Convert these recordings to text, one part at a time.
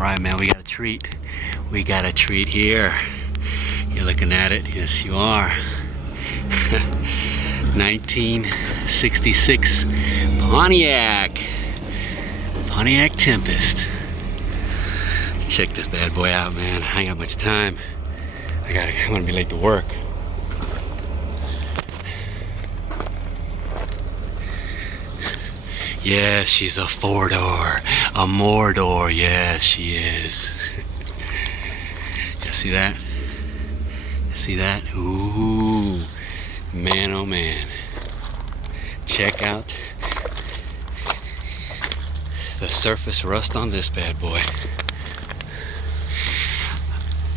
right, man, we got a treat. We got a treat here. You're looking at it. Yes, you are. 1966 Pontiac Tempest. Check this bad boy out, man. I ain't got much time. I'm gonna be late to work. Yes, she's a four-door, a more-door. Yes, she is. You see that? You see that? Ooh, man, oh man. Check out the surface rust on this bad boy.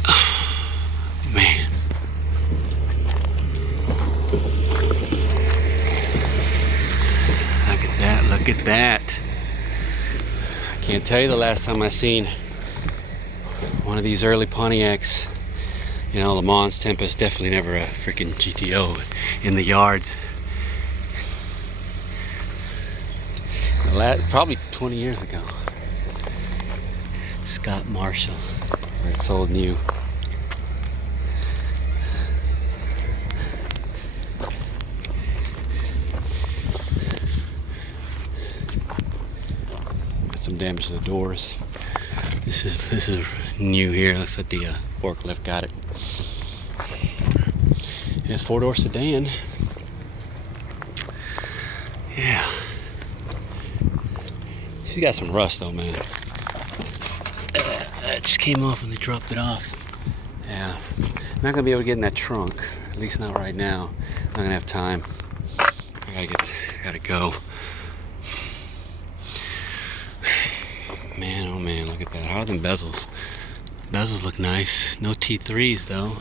Oh, man. Look at that. I can't tell you the last time I seen one of these early Pontiacs. You know, Le Mans Tempest, definitely never a freaking GTO in the yards. Probably 20 years ago. Scott Marshall, where it sold new. Some damage to the doors. This is new here. Looks like the forklift got it. It's a four-door sedan. Yeah. She's got some rust though, man. That just came off when they dropped it off. Yeah. I'm not gonna be able to get in that trunk. At least not right now. I'm not gonna have time. I gotta go. Man, oh man, look at that. How are them bezels? Bezels look nice. No T3s though.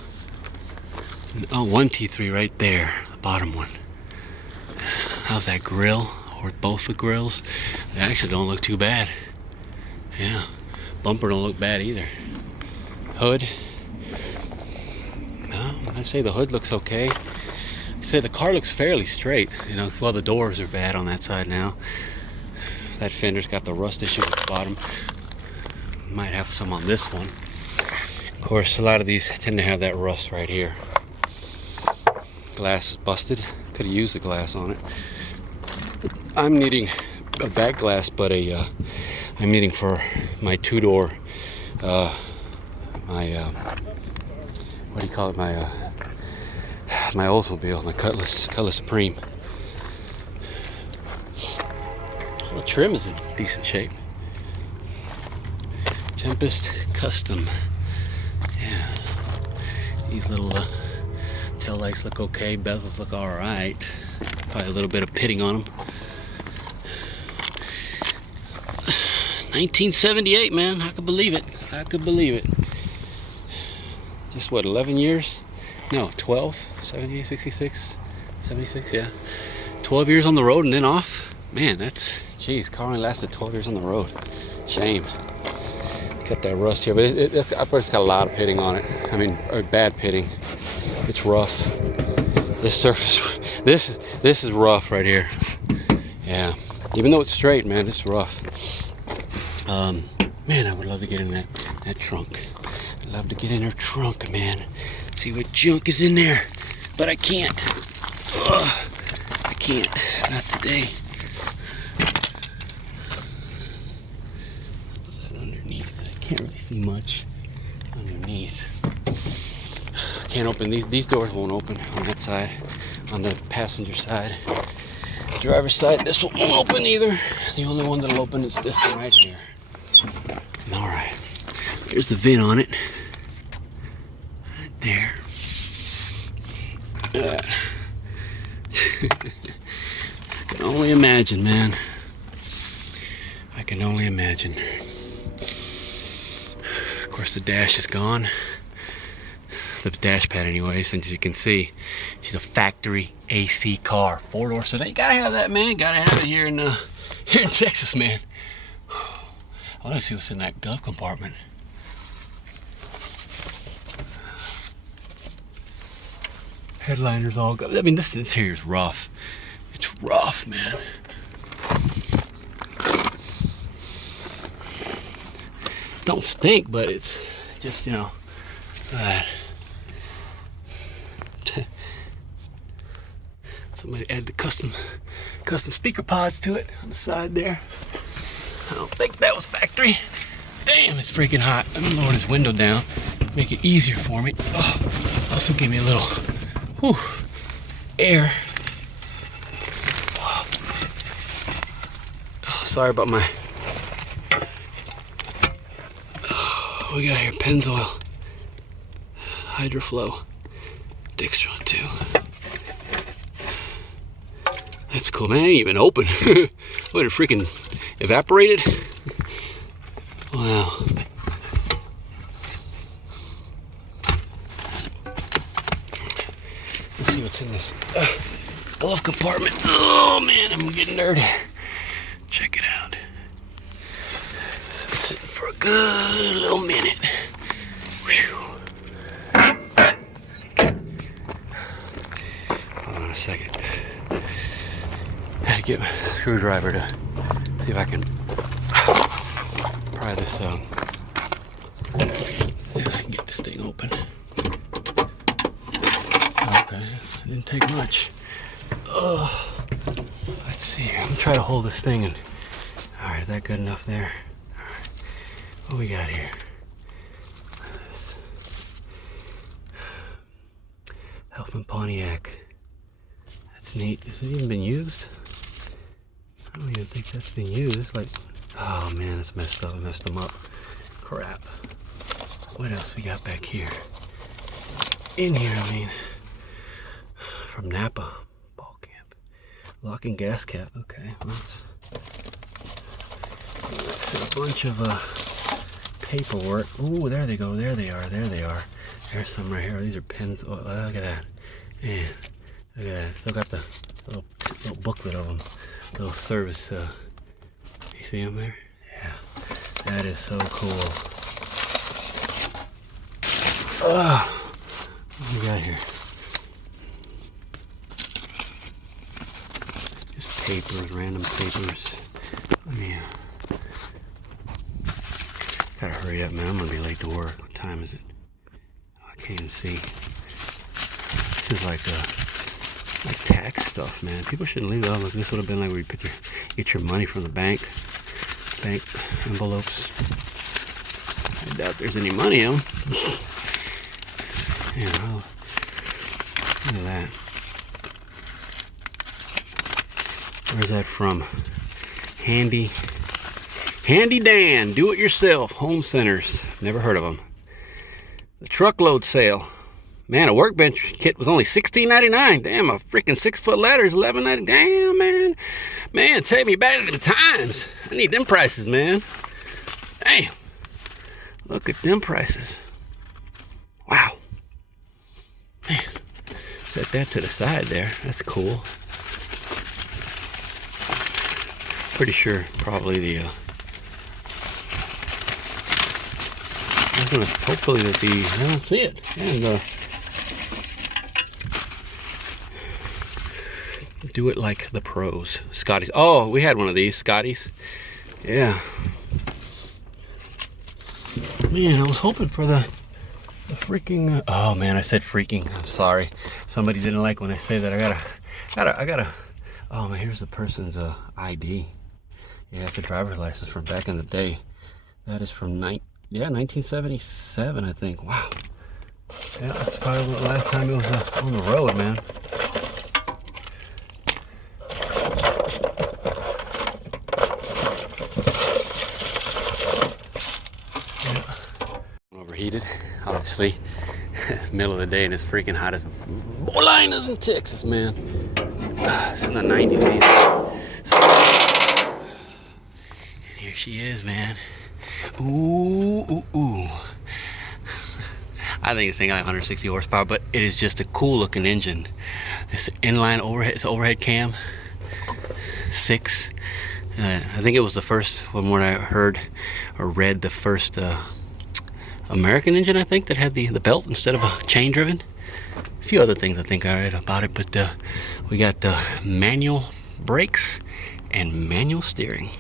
Oh, one T3 right there. The bottom one. How's that grill? Or both the grills? They actually don't look too bad. Yeah. Bumper don't look bad either. Hood. No, I'd say the hood looks okay. I'd say the car looks fairly straight. You know, well, the doors are bad on that side now. That fender's got the rust issues at the bottom. Might have some on this one. Of course, a lot of these tend to have that rust right here. Glass is busted. Could have used the glass on it. I'm needing a back glass, but I'm needing for my two-door, what do you call it? My Oldsmobile, my Cutlass Supreme. The trim is in decent shape. Tempest Custom. Yeah. These little tail lights look okay. Bezels look alright. Probably a little bit of pitting on them. 1978, man. I could believe it. I could believe it. Just what, 11 years? No, 12? 78, 66, 76, yeah. 12 years on the road and then off. Man, that's, geez, car only lasted 12 years on the road. Shame. Got that rust here, but I bet it's got a lot of pitting on it. I mean, bad pitting. It's rough. This surface, this is rough right here. Yeah, even though it's straight, man, it's rough. Man, I would love to get in that trunk. I'd love to get in her trunk, man. See what junk is in there, but I can't. Ugh, I can't. Not today. What's that underneath? I can't really see much underneath. I can't open these doors. Won't open on that side, on the passenger side. Driver's side, this one won't open either. The only one that'll open is this one right here. Alright, here's the VIN on it. Right there. I can only imagine, man. I can only imagine. Of course, the dash is gone. The dash pad anyway, since you can see she's a factory AC car, four-door sedan. You gotta have that, man. Gotta have it here in Texas, man. I want to see what's in that glove compartment. Headliners all go. I mean, this here is rough. It's rough, man. don't stink, but it's just, you know, somebody added the custom speaker pods to it on the side there. I don't think that was factory. Damn, it's freaking hot. I'm gonna lower this window down, make it easier for me. Oh, also give me a little air. Oh, sorry about my. Oh, we got here Pennzoil, Hydroflow, Dextron 2. That's cool, man. It ain't even open. What, it freaking evaporated? Wow. Let's see what's in this glove compartment. Oh man, I'm getting dirty. Check it out. So it's sitting for a good little minute. Whew. Hold on a second. I get my screwdriver to see if I can pry this out. If I can get this thing open. Okay, didn't take much. Let's see. I'm gonna try to hold this thing and. Alright, is that good enough there? Alright. What we got here? Abody Pontiac. That's neat. Has it even been used? I don't even think that's been used. Like, oh man, it's messed up. I messed them up. Crap. What else we got back here? In here, I mean. From Napa. Ball camp. Lock and gas cap. Okay. That's a bunch of paperwork. Ooh, there they go. There they are. There they are. There's some right here. These are pens. Oh, look at that. Man, look at that. Still got the little booklet of them. Little service. You see them there? Yeah. That is so cool. What do we got here? Just papers, random papers. I mean, gotta hurry up, man. I'm gonna be late to work. What time is it? Oh, I can't even see. This is like tax stuff, man. People shouldn't leave it. Oh, look, this would have been like where you get your money from the bank envelopes. I doubt there's any money in them. Yeah, well, look at that. Where's that from? Handy Dan, do it yourself, home centers. Never heard of them. The truckload sale. Man, a workbench kit was only $16.99. Damn, a freaking 6-foot ladder is $11.99. Damn, man. Man, take me back to them times. I need them prices, man. Damn. Look at them prices. Wow. Man. Set that to the side there. That's cool. Pretty sure probably the hopefully that I don't see it. And do it like the pros. Scotty's. Oh, we had one of these. Scotty's. Yeah. Man, I was hoping for the freaking. Oh man, I said freaking. I'm sorry. Somebody didn't like when I say that. I gotta. Oh man, here's the person's ID. Yeah, it's a driver's license from back in the day. That is from 1977, I think. Wow. Yeah, that's probably the last time it was on the road, man. Overheated, obviously. It's middle of the day and it's freaking hot as bolinas in Texas, man. It's in the 90s. So, and here she is, man. Ooh. I think it's got like 160 horsepower, but it is just a cool looking engine. It's inline overhead. It's overhead cam. 6. I think it was the first one when I heard or read the first American engine, I think, that had the belt instead of a chain driven. A few other things I think I read about it, but we got manual brakes and manual steering.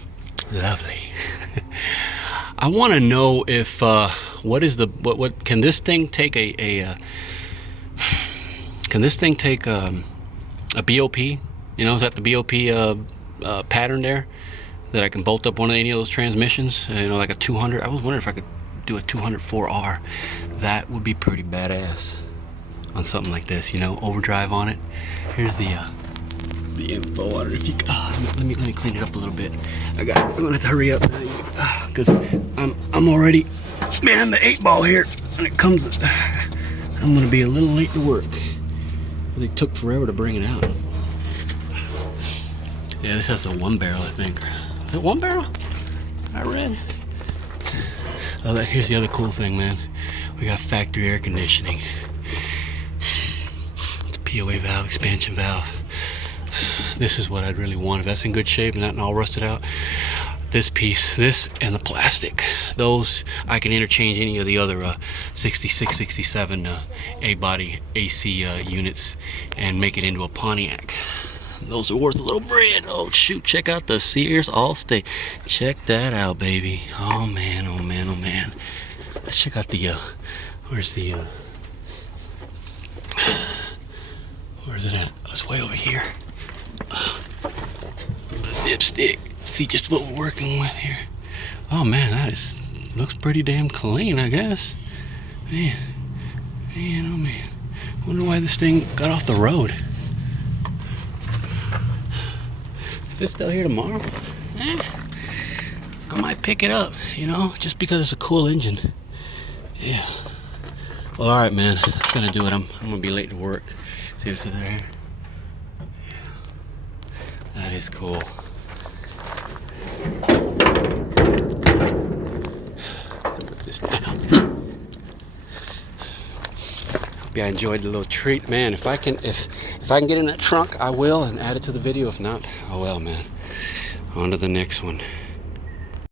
Lovely. I want to know if what can this thing take can this thing take a BOP? You know, is that the BOP pattern there that I can bolt up one of any of those transmissions? You know, like a 200. I was wondering if I could do a 204R. That would be pretty badass on something like this. You know, overdrive on it. Here's the info. I don't know if you. Let me clean it up a little bit. I'm gonna have to hurry up because I'm already behind the 8-ball here when it comes. I'm gonna be a little late to work. They took forever to bring it out. Yeah, this has the 1 barrel, I think. Is it 1 barrel? I read. Oh, here's the other cool thing, man. We got factory air conditioning. It's a POA valve, expansion valve. This is what I'd really want. If that's in good shape and not all rusted out, this piece, this and the plastic, those I can interchange any of the other 66, 67 Abody AC units and make it into a Pontiac. Those are worth a little bread. Oh shoot, check out the Sears Allstate. Check that out, baby. Oh man, oh man, oh man. Let's check out the where's it at? Oh, it's way over here. Dipstick. See just what we're working with here. Oh man, that looks pretty damn clean, I guess. Man, oh man. Wonder why this thing got off the road. If it's still here tomorrow, I might pick it up, you know, just because it's a cool engine. Yeah. Well, all right, man. That's gonna do it. I'm gonna be late to work. See what's in there. Yeah. That is cool. Put this down. Hope you enjoyed the little treat, man. If I can get in that trunk, I will, and add it to the video. If not, oh well, man. On to the next one.